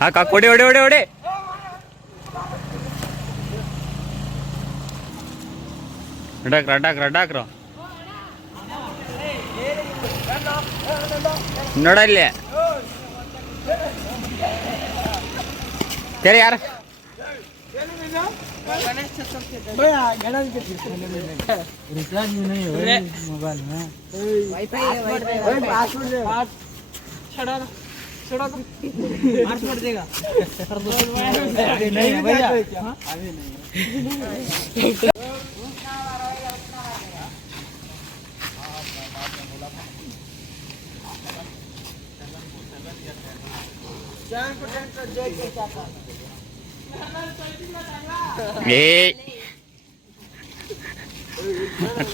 ಹಾಕ ಕೊಡಿ ಹೊಡೆ ಹೊಡೆ ಹೊಡೆ ರಡ್ಡಾಕ್ರ ನೋಡಲ್ಲಿ तेरे यार रिचार्ज भी नहीं हो मोबाइल में वाईफाई है छोड़ा दो पासवर्ड देगा नहीं है भैया अभी नहीं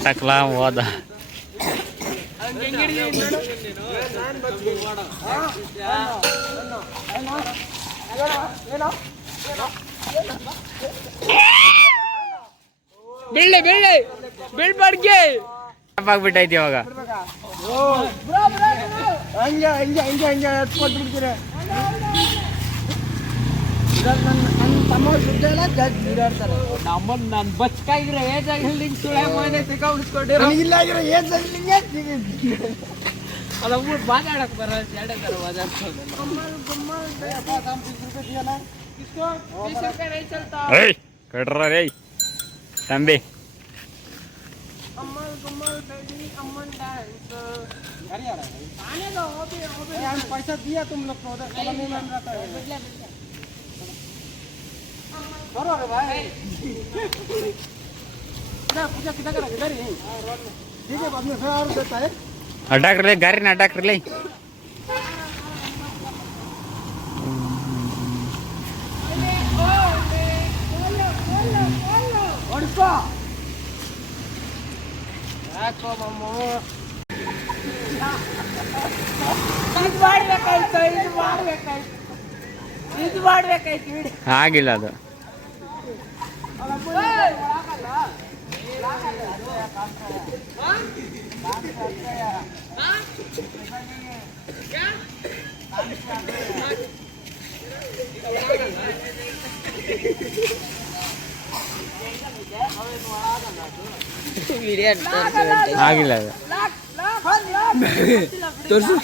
टकला ಹೋದ ಬೀಳ್ಬಾರ್ಗೆ ಆಗ್ಬಿಟ್ಟೈತಿ ಇವಾಗ ಹಂಗೆ ಎತ್ಕೊಟ್ಬಿಡ್ತೀರ ತಮ್ಮ ಸುದ್ದಿ ಎಲ್ಲ ಜಡ್ತಾರೆ ನಮ್ಮನ್ನ ನಾನು ಬಚ್ಕಾಗಿರೋ ಏಜಾಗಿ ಸುಳೆ ಮನೆ ಸಿಕ್ಕಾಬಿಡ್ಸ್ಕೊಂಡಿರೋ ಇಲ್ಲ ಆಗಿರೋ ಏಜಾಗಿ ಅಲ್ಲ ಊಟ ಮಾತಾಡಕ್ ಬರ ಎರಡೇ ಥರ ಮಾತಾಡ್ಕೊಂಡು ಕಡ್ರ ರೇ ತಂಬಿ पैसा दिया तुम लोग को उधर नहीं मान रहा था करो रे भाई ना पूजा कितना करा इधर ही ठीक है बाद में फिर और देता है अटैक ले गाड़ी ना अटैक ले और इसको ಯಾಕೋ ಮಮ್ಮು ಇದು ಮಾಡ್ಬೇಕಾಯ್ತು ಆಗಿಲ್ಲ ಅದು ಆಗಿಲ್ಲ ಅದು ತೋರ್ಸು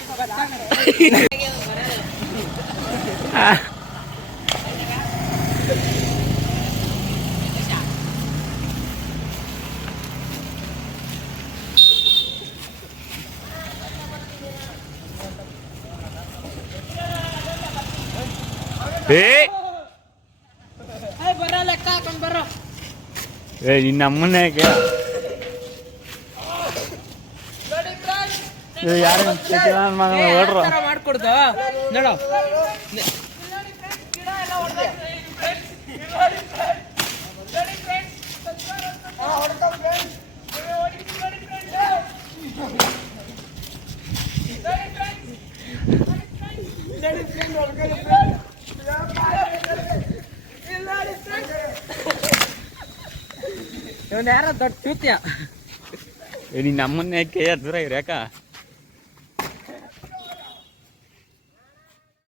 ಬರ ಲೆಕ್ಕ ಹಾಕೊಂಡ್ ಬರೋ ನಿನ್ನ ಅಮ್ಮನೇ ಯಾರು ಓಡ್ರು ಮಾಡ್ಕೊಡ್ದ ನೋಡ ಇವನ್ ಯಾರ ದೊಡ್ಡ ಚೂತ್ಯ ನಿನ್ನ ಅಮ್ಮನ್ನೇ ದೂರ ಇರ್ಯಾಕ